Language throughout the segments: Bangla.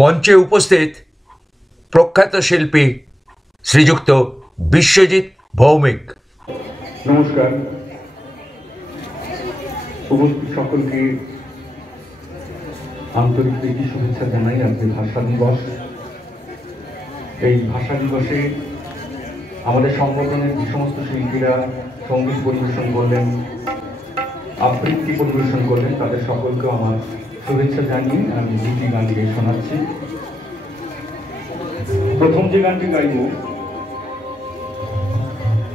মঞ্চে উপস্থিত প্রখ্যাত শিল্পী শ্রীযুক্ত বিশ্বজিৎ ভৌমিক। নমস্কার, উপস্থিত সকলকে আন্তরিক প্রীতি শুভেচ্ছা জানাই। আজকে ভাষা দিবস। এই ভাষা দিবসে আমাদের সংগঠনের যে সমস্ত শিল্পীরা সঙ্গীত পরিবেশন করলেন, আবৃত্তি পরিবেশন করলেন, তাদের সকলকে আমার শুভেচ্ছা জানিয়ে আমি দুটি গান গিয়ে শোনাচ্ছি। প্রথম যে গানটি গাইব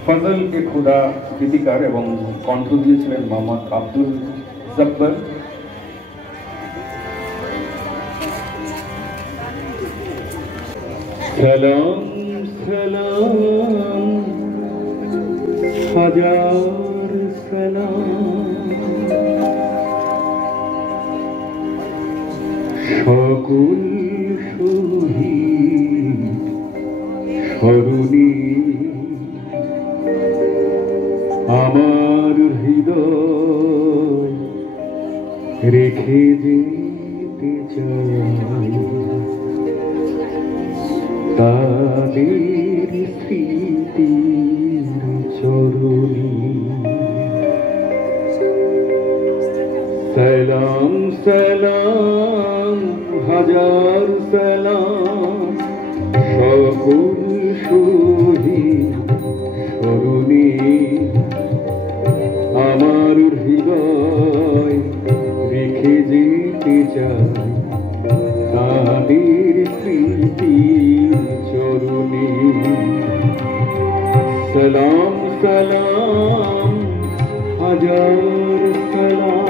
ফজল কে খুদা গীতিকার এবং কণ্ঠ দিয়েছিলেন মোহাম্মদ আব্দুল জব্বার। সালাম সালাম হাজার সালাম সকল শহীদ স্মরণে আমার হৃদয় রেখে যেতে চাই তাদের স্মৃতির চরণে। সালাম সালাম হাজার সালাম সকল শহীদ স্মরণে আমার হৃদয় রেখে যেতে চাই তাদের স্মৃতির চরণে। সালাম সালাম হাজার সালাম।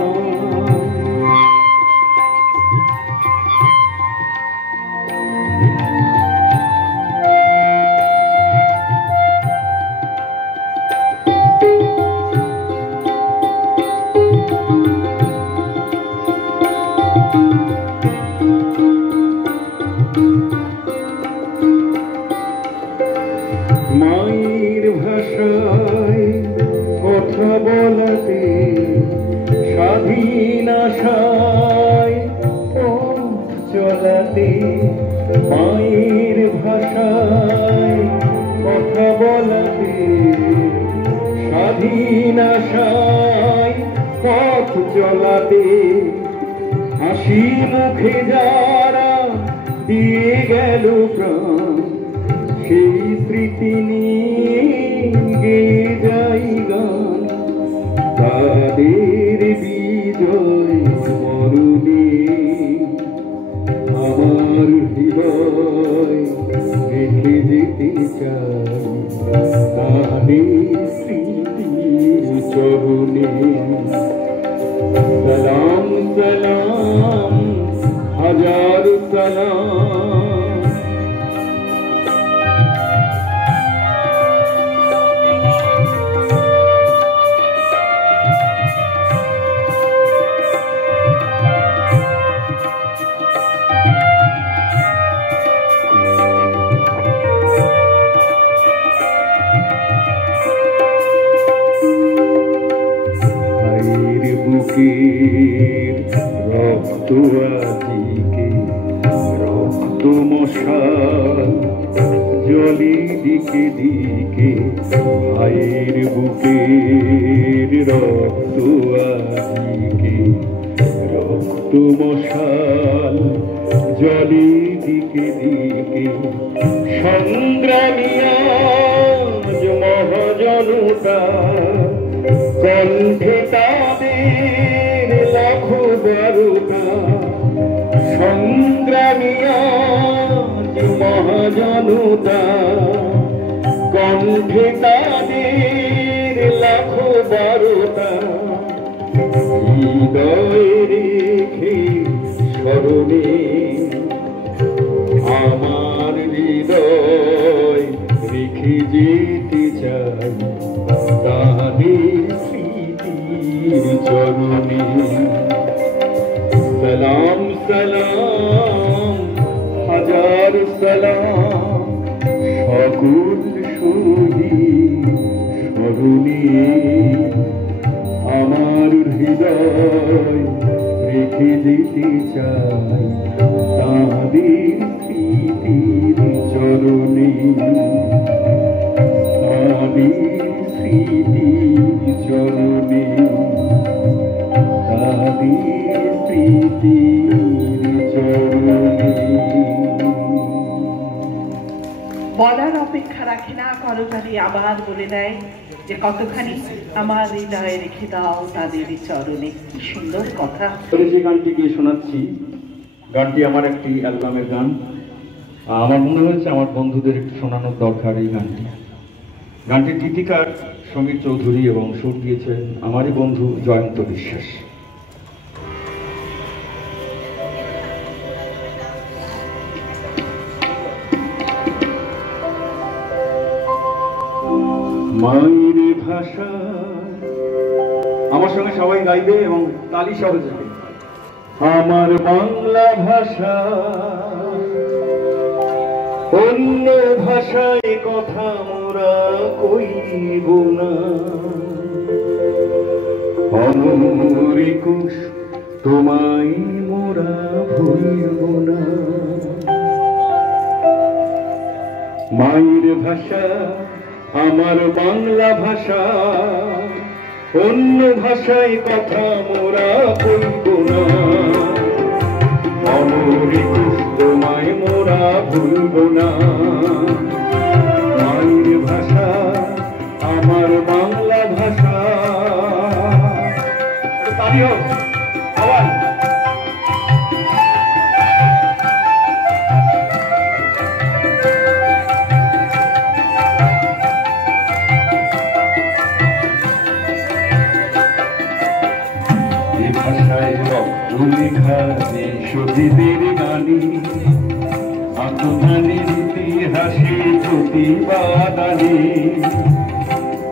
মায়ের ভাষায় কথা বলাতে স্বাধীন আশায় পথ চলাতে, মায়ের ভাষায় কথা বলাতে স্বাধীন আশায় পথ চলাতে, হাসি মুখে যারা দিয়ে গেল প্রাণ সেই স্মৃতি নিয়ে গেয়ে যাই গান তাদের বিজয় মরণে আমার হৃদয় রেখে যেতে চাই তাদের স্মৃতির চরণে। সালাম সালাম হাজার সালাম। বুকের রক্ত আজিকে রক্ত মশাল জলে দিকে দিকে, ভাইয়ের বুকের রক্ত আজিকে রক্ত মশাল জলে দিকে দিকে, সংগ্রামী আজ মহাজনতা কণ্ঠে তাদের লাখ বারুদা, সংগ্রামী আজ মহাজনতা কণ্ঠে তাদের লাখ বারুদা, হৃদয়ে রেখে স্মরণে আমার হৃদয় রেখে যেতে চাই তাদের স্মৃতির চরণে। সালাম সালাম হাজার সালাম সকল শহীদ স্মরণে আমার হৃদয় রেখে যেতে চাই তাদের অপেক্ষা রাখে না, করতালি আবার বলে দেয় যে কতখানি আমার হৃদয়ে রেখে দাও তাদের চরণে। কি সুন্দর কথা। যে গানটি গিয়ে শোনাচ্ছি, গানটি আমার একটি অ্যালবামের গান। আমার মনে হয়েছে আমার বন্ধুদের একটু শোনানোর দরকার এই গানটি। গানটির গীতিকার সমীর চৌধুরী এবং সুর দিয়েছেন আমারই বন্ধু জয়ন্ত বিশ্বাস। মায়ের ভাষা, আমার সঙ্গে সবাই গাইবে এবং তালি সবে যাবে। আমার বাংলা ভাষা অন্য ভাষায় কথা মোরা কইব না, অমর একুশ তোমায় মোরা ভুলব না। মায়ের ভাষা আমার বাংলা ভাষা অন্য ভাষায় কথা মোরা কইব না, অমর একুশ তোমায় মোরা ভুলব না। মায়ের ভাষা আমার বাংলা ভাষা। তালি হোক সবাই। ভাষায় রক্ত লেখা শহীদের গানি, আত্মধানের ইতিহাসে প্রতিবাদানি।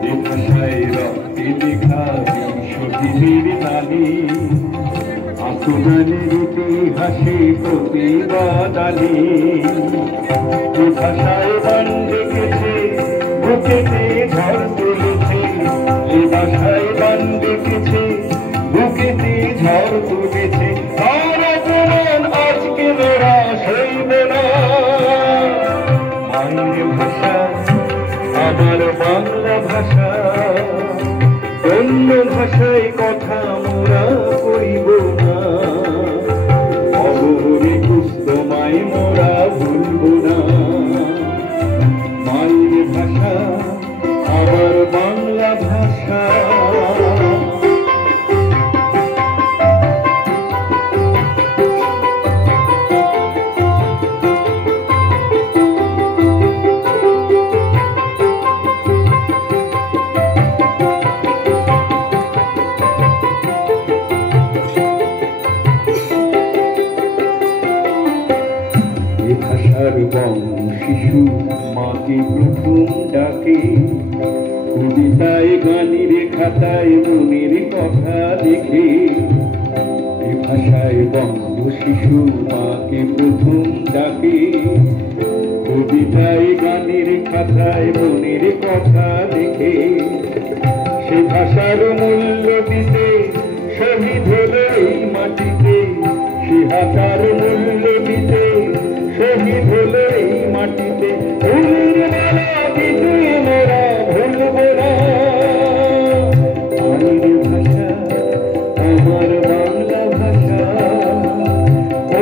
এ ভাষায় রক্তে লেখা শহীদের গানি, আত্মধানের ইতিহাসে প্রতিবাদানি। এ ভাষায় গান ডেকেছে বুকেতে ঝড় তুলেছে, এ ভাষায় গান ডেকেছে বুকেতে ঝড় তুলেছে। আর অপমান আজকে মোরা সইব না। মায়ের ভাষা আমার বাংলা ভাষা অন্য ভাষায় কথা মোরা কইব না, অমর একুশ তোমায় মোরা ভুলব না। মায়ের ভাষা আমার বাংলা ভাষা। ভাষার বং শিশু মাকে প্রথম ডাকে, কবিতায় গানের খাতায় মনের কথা লিখে। এ ভাষায় বঙ্গ শিশু মাকে প্রথম ডাকে, কবিতায় গানের খাতায় মনের কথা লিখে। সে ভাষার মূল্য দিতে শহীদ হলো এই মাটিতে, সে ভাষার মূল্য দিতে শহীদ হলো এই মাটিতে। ফুলের মালা দিতে মোরা ভুলব না। মায়ের ভাষা আমার বাংলা ভাষা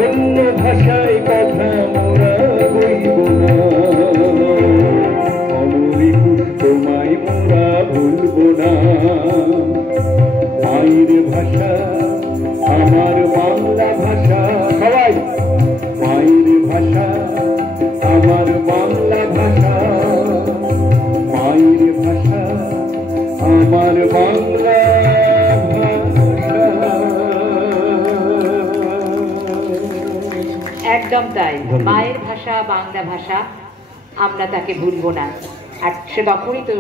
অন্য ভাষায় কথা মোরা কইব না, অমর একুশ তোমায় মোরা ভুলব না। মায়ের ভাষা আমার বাংলা ভাষা। সবাই মায়ের ভাষা আমার বাংলা ভাষা, মায়ের ভাষা আমার বাংলা ভাষা। একদম তাই, মায়ের ভাষা বাংলা ভাষা, আমরা তাকে ভুলব না। আর সে তখনই তো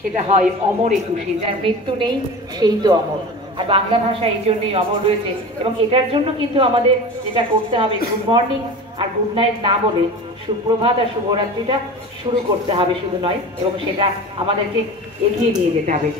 সেটা হয় অমর একুশে, যার মৃত্যু নেই সেই তো অমর। আর বাংলা ভাষা এই জন্যই অমর রয়েছে। এবং এটার জন্য কিন্তু আমাদের যেটা করতে হবে, গুড মর্নিং আর গুড নাইট না বলে সুপ্রভাত আর শুভরাত্রিটা শুরু করতে হবে শুধু নয়, এবং সেটা আমাদেরকে এগিয়ে নিয়ে যেতে হবে।